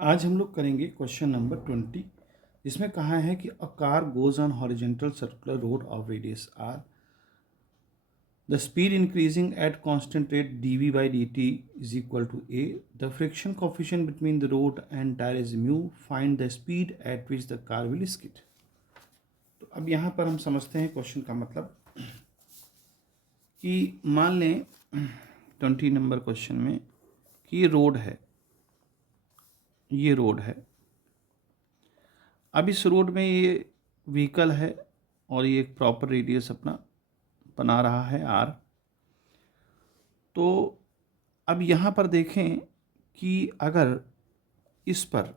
आज हम लोग करेंगे क्वेश्चन नंबर 20, जिसमें कहा है कि a car goes on horizontal circular road of radius R, the speed increasing at constant rate dv by dt is equal to a, the friction coefficient between the road and tire is mu, find the speed at which the car will skid। तो अब यहाँ पर हम समझते हैं question का मतलब कि मान लें 20 नंबर क्वेश्चन में कि ये रोड है, ये रोड है। अब इस रोड में ये व्हीकल है और ये एक प्रॉपर रेडियस अपना बना रहा है आर। तो अब यहाँ पर देखें कि अगर इस पर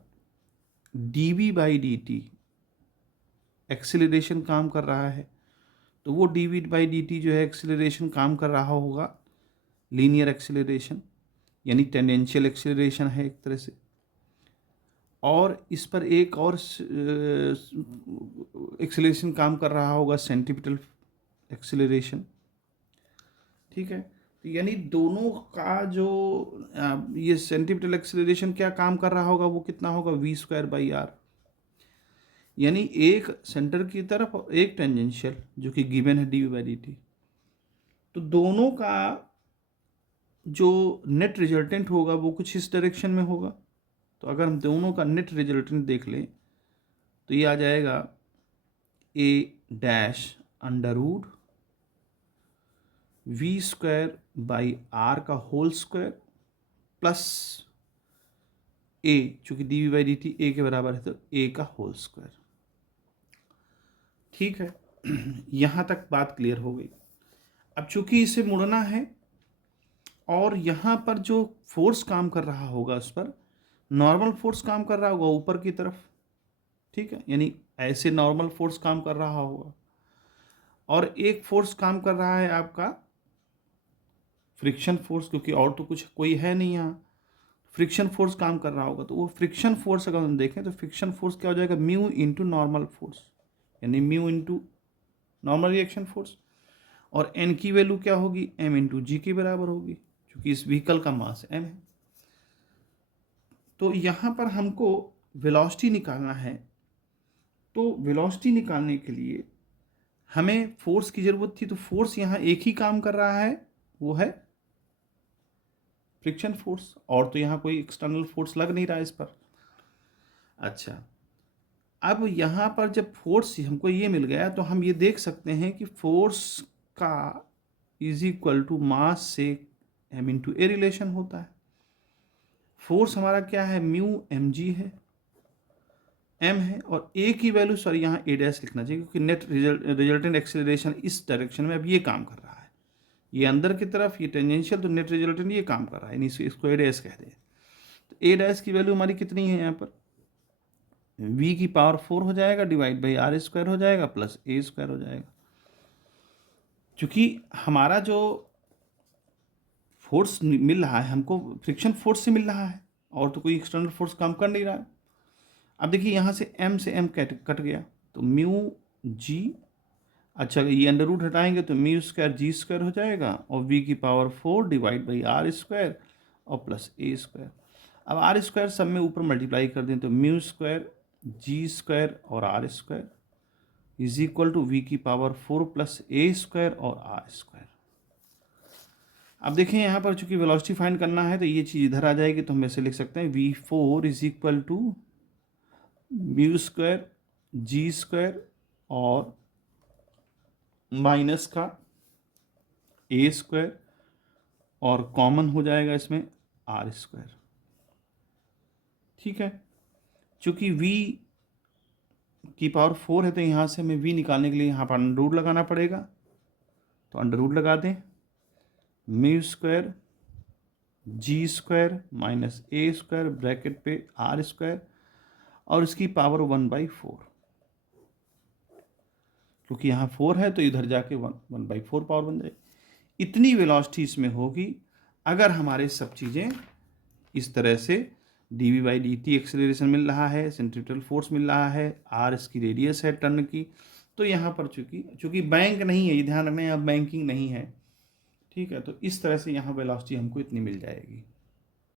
dv बाई dt एक्सीलरेशन काम कर रहा है, तो वो dv बाई dt जो है एक्सीलरेशन काम कर रहा होगा लीनियर एक्सीलरेशन, यानी टेंडेंशियल एक्सीलरेशन है एक तरह से। और इस पर एक और एक्सीलरेशन काम कर रहा होगा सेंट्रीपिटल एक्सीलरेशन। ठीक है, तो यानी दोनों का जो ये सेंट्रीपिटल एक्सीलरेशन क्या काम कर रहा होगा, वो कितना होगा v² बाई आर, यानी एक सेंटर की तरफ और एक टेंजेंशियल जो कि गिवन है dv बाई dt। तो दोनों का जो नेट रिजल्टेंट होगा वो कुछ इस डायरेक्शन में होगा। तो अगर हम दोनों का नेट रिजल्टेंट देख लें तो ये आ जाएगा a dash under root v² by R का होल स्क्वायर प्लस a, चूंकि dv बाई dt a के बराबर है तो a का होल स्क्वायर। ठीक है, यहाँ तक बात क्लियर हो गई। अब चूंकि इसे मुड़ना है और यहाँ पर जो फोर्स काम कर रहा होगा उस पर नॉर्मल फोर्स काम कर रहा होगा ऊपर की तरफ। ठीक है, यानी ऐसे नॉर्मल फोर्स काम कर रहा होगा और एक फोर्स काम कर रहा है आपका फ्रिक्शन फोर्स, क्योंकि और तो कुछ कोई है नहीं यहाँ, फ्रिक्शन फोर्स काम कर रहा होगा। तो वो फ्रिक्शन फोर्स अगर हम देखें तो फ्रिक्शन फोर्स क्या हो जाएगा, म्यू इंटू नॉर्मल फोर्स, यानी mu into normal reaction force. और एन की वैल्यू क्या होगी, एम इंटू जी के बराबर होगी, क्योंकि इस व्हीकल का मास एम है। तो यहाँ पर हमको वेलोसिटी निकालना है, तो वेलोसिटी निकालने के लिए हमें फोर्स की ज़रूरत थी। तो फोर्स यहाँ एक ही काम कर रहा है, वो है फ्रिक्शन फोर्स, और तो यहाँ कोई एक्सटर्नल फोर्स लग नहीं रहा है इस पर। अच्छा, अब यहाँ पर जब फोर्स हमको ये मिल गया तो हम ये देख सकते हैं कि फोर्स का इज इक्वल टू मास से एम इंटू ए रिलेशन होता है। फोर्स हमारा क्या है, म्यू एम जी है, एम है, और ए की वैल्यू, सॉरी यहाँ ए डैश लिखना चाहिए क्योंकि नेट रिजल्टेंट एक्सीलरेशन इस डायरेक्शन में अब ये काम कर रहा है, ये अंदर की तरफ, ये टेंजेंशियल, तो नेट रिजल्टेंट ये काम कर रहा है, इसको ए डैश कहते हैं। तो ए डैश की वैल्यू हमारी कितनी है यहाँ पर, v की पावर 4 हो जाएगा डिवाइड बाई आर स्क्वायर हो जाएगा प्लस ए स्क्वायर हो जाएगा। क्योंकि हमारा जो फोर्स मिल रहा है हमको फ्रिक्शन फोर्स से मिल रहा है और तो कोई एक्सटर्नल फोर्स काम कर नहीं रहा है। अब देखिए यहाँ से m कट गया तो म्यू जी, अच्छा ये अंडर रूट हटाएंगे तो μ² g² हो जाएगा और v की power 4 divide by R square और प्लस ए स्क्वायर। अब आर स्क्वायर सब में ऊपर मल्टीप्लाई कर दें तो μ² g² और R square is equal to v की पावर 4 प्लस ए स्क्वायर और आर स्क्वायर। अब देखें यहाँ पर चूंकि वेलोसिटी फाइंड करना है तो ये चीज़ इधर आ जाएगी, तो हम ऐसे लिख सकते हैं v4 is equal to μ² g² और माइनस का ए स्क्वायर और कॉमन हो जाएगा इसमें आर स्क्वायर। ठीक है, चूंकि v की पावर 4 है तो यहाँ से हमें v निकालने के लिए यहाँ पर अंडर रूट लगाना पड़ेगा, तो अंडर रूट लगा दें, μ² g² माइनस ए स्क्वायर ब्रैकेट पे आर स्क्वायर और इसकी पावर 1/4, क्योंकि यहाँ 4 है तो इधर जाके 1/4 पावर बन जाएगी। इतनी वेलोसिटी इसमें होगी अगर हमारे सब चीज़ें इस तरह से dv बाई dt एक्सेलरेशन मिल रहा है, सेंट्रीपिटल फोर्स मिल रहा है, r इसकी रेडियस है टर्न की। तो यहाँ पर चूंकि बैंक नहीं है, ये ध्यान रखना, यहाँ बैंकिंग नहीं है। ठीक है, तो इस तरह से यहाँ वेलोसिटी हमको इतनी मिल जाएगी।